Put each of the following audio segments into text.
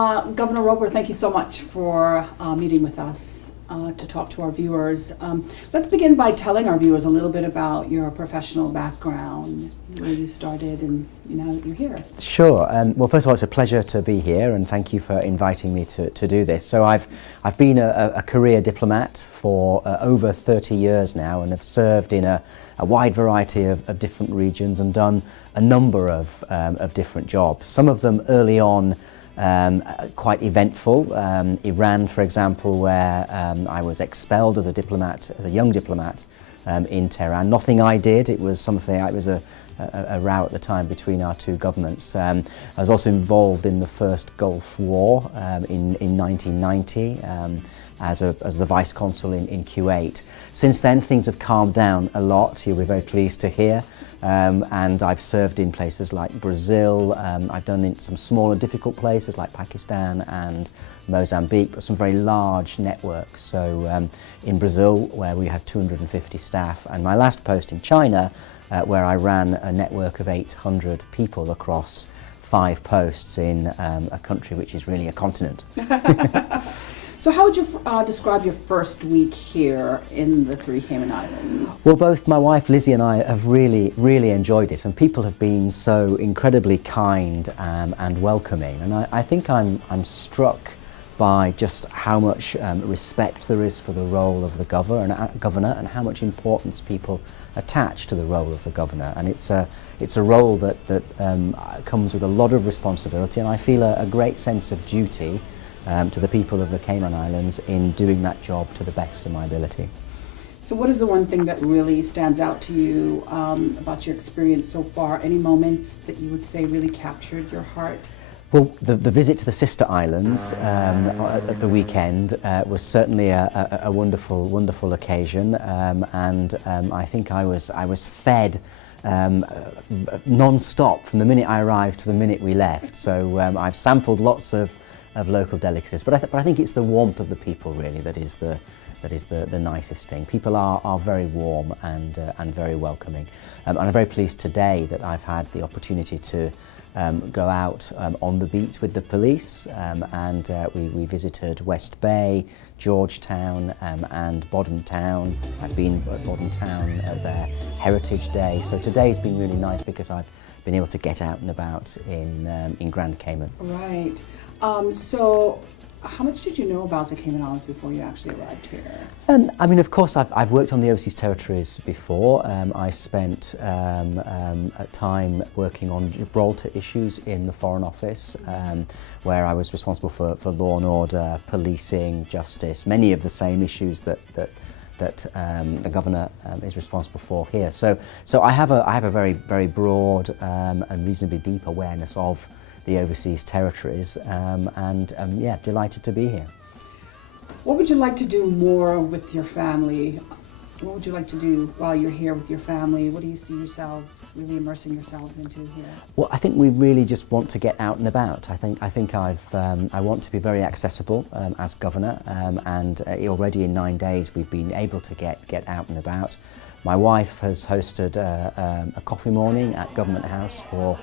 Governor Roper, thank you so much for meeting with us to talk to our viewers. Let's begin by telling our viewers a little bit about your professional background, where you started and now that you're here. Sure. Well, first of all, it's a pleasure to be here, and thank you for inviting me to do this. So I've been a career diplomat for over 30 years now, and have served in a wide variety of different regions and done a number of different jobs. Some of them early on quite eventful. Iran, for example, where I was expelled as a diplomat, as a young diplomat in Tehran. Nothing I did, it was something, it was a row at the time between our two governments. I was also involved in the first Gulf War in 1990 as the Vice Consul in Kuwait. Since then, things have calmed down a lot, you'll be very pleased to hear. And I've served in places like Brazil. I've done in some smaller difficult places like Pakistan and Mozambique, but some very large networks. So in Brazil, where we had 250 staff, and my last post in China, where I ran a network of 800 people across 5 posts in a country which is really a continent. So how would you describe your first week here in the 3 Cayman Islands? Well, both my wife Lizzie and I have really enjoyed it, and people have been so incredibly kind and welcoming, and I think I'm struck by just how much respect there is for the role of the governor and how much importance people attach to the role of the governor. And it's a role that comes with a lot of responsibility, and I feel a great sense of duty to the people of the Cayman Islands in doing that job to the best of my ability. So what is the one thing that really stands out to you about your experience so far? Any moments that you would say really captured your heart? Well, the visit to the sister islands at the weekend was certainly a wonderful occasion, and I think I was fed non-stop from the minute I arrived to the minute we left. So I've sampled lots of local delicacies, but I think it's the warmth of the people really that is the nicest thing. People are very warm and very welcoming, and I'm very pleased today that I've had the opportunity to go out on the beat with the police, and we visited West Bay, Georgetown and Bodden Town. I've been at Bodden Town at their Heritage Day, so today's been really nice because I've been able to get out and about in Grand Cayman. Right. So how much did you know about the Cayman Islands before you actually arrived here? I mean, of course, I've worked on the overseas territories before. I spent a time working on Gibraltar issues in the Foreign Office, where I was responsible for law and order, policing, justice, many of the same issues that the governor is responsible for here. So I have a very broad and reasonably deep awareness of the overseas territories, and yeah, delighted to be here. What would you like to do more with your family? What would you like to do while you're here with your family? What do you see yourselves really immersing yourselves into here? Well, I think we really just want to get out and about. I think I want to be very accessible as governor, and already in 9 days we've been able to get out and about. My wife has hosted a coffee morning at Government House for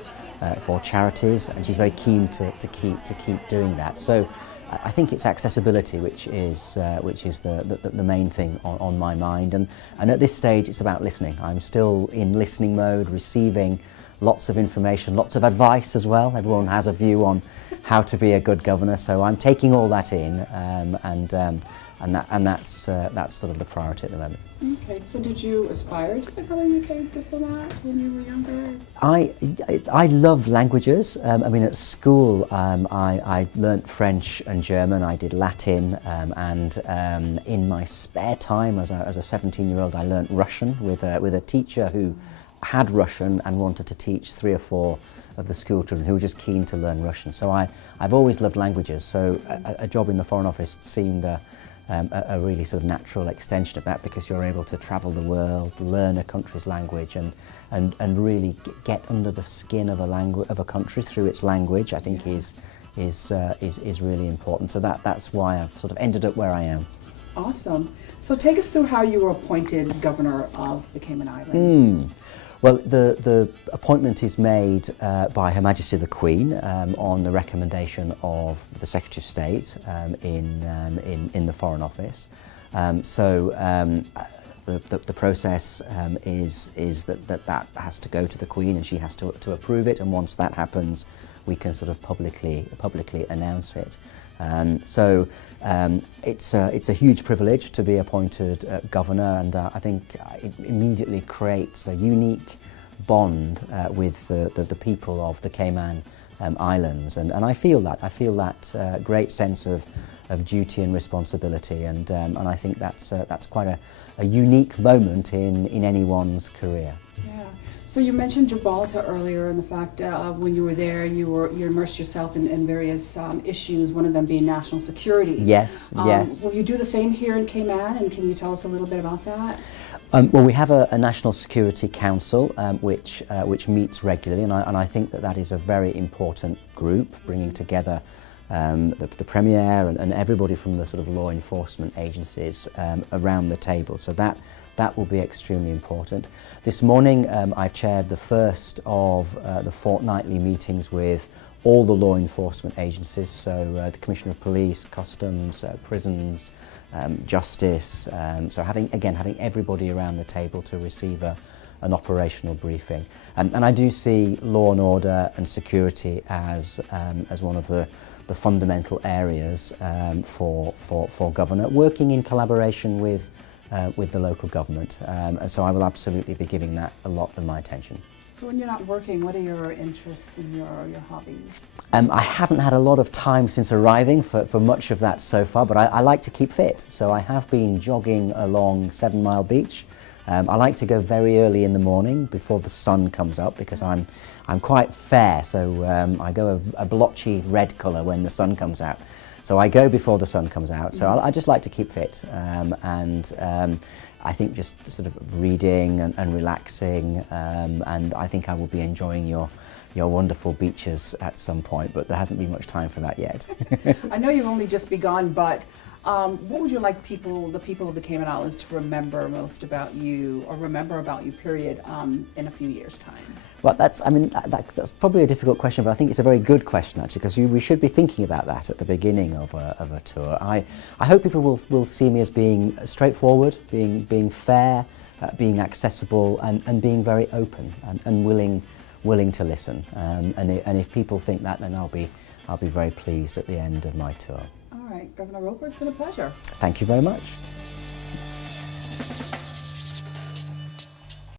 charities, and she's very keen to keep doing that. So I think it's accessibility which is the main thing on my mind, and at this stage it's about listening. I'm still in listening mode, receiving lots of information, lots of advice as well. Everyone has a view on how to be a good governor, so I'm taking all that in, and that's sort of the priority at the moment. Okay, so did you aspire to become a UK diplomat when you were younger? I love languages. I mean, at school I learnt French and German. I did Latin, and in my spare time as a 17-year-old I learnt Russian with a teacher who had Russian and wanted to teach 3 or 4 of the school children who were just keen to learn Russian. So I've always loved languages, so a job in the Foreign Office seemed a really sort of natural extension of that, because you're able to travel the world, learn a country's language, and really get under the skin of a country through its language. I think is really important. So that's why I've sort of ended up where I am. Awesome. So take us through how you were appointed governor of the Cayman Islands. Well, the appointment is made by Her Majesty the Queen on the recommendation of the Secretary of State in the Foreign Office. The process is that has to go to the Queen and she has to approve it, and once that happens we can sort of publicly announce it. It's a huge privilege to be appointed governor, and I think it immediately creates a unique bond with the people of the Cayman Islands, and I feel that great sense of duty and responsibility, and I think that's quite a unique moment in anyone's career. Yeah. So you mentioned Gibraltar earlier, and the fact when you were there, you immersed yourself in various issues. One of them being national security. Yes. Yes. Will you do the same here in Cayman? And can you tell us a little bit about that? Well, we have a National Security Council which meets regularly, and I think that is a very important group, bringing together the Premier and everybody from the sort of law enforcement agencies around the table. So that will be extremely important. This morning I've chaired the first of the fortnightly meetings with all the law enforcement agencies, so the Commissioner of Police, Customs, Prisons, Justice, so having everybody around the table to receive an operational briefing. And I do see law and order and security as one of the fundamental areas for Governor, working in collaboration with the local government. And so I will absolutely be giving that a lot of my attention. So when you're not working, what are your interests and your hobbies? I haven't had a lot of time since arriving for much of that so far, but I like to keep fit. So I have been jogging along 7 Mile Beach. I like to go very early in the morning before the sun comes up, because I'm quite fair, so I go a blotchy red colour when the sun comes out. So I go before the sun comes out. So I just like to keep fit, and I think just sort of reading and relaxing, and I think I will be enjoying your wonderful beaches at some point, but there hasn't been much time for that yet. I know you've only just begun, but what would you like the people of the Cayman Islands to remember most about you, or remember about you, period, in a few years' time? Well, that's probably a difficult question, but I think it's a very good question, actually, because we should be thinking about that at the beginning of a tour. I hope people will see me as being straightforward, being fair, being accessible, and being very open and willing to listen. And if people think that, then I'll be very pleased at the end of my tour. All right, Governor Roper, it's been a pleasure. Thank you very much.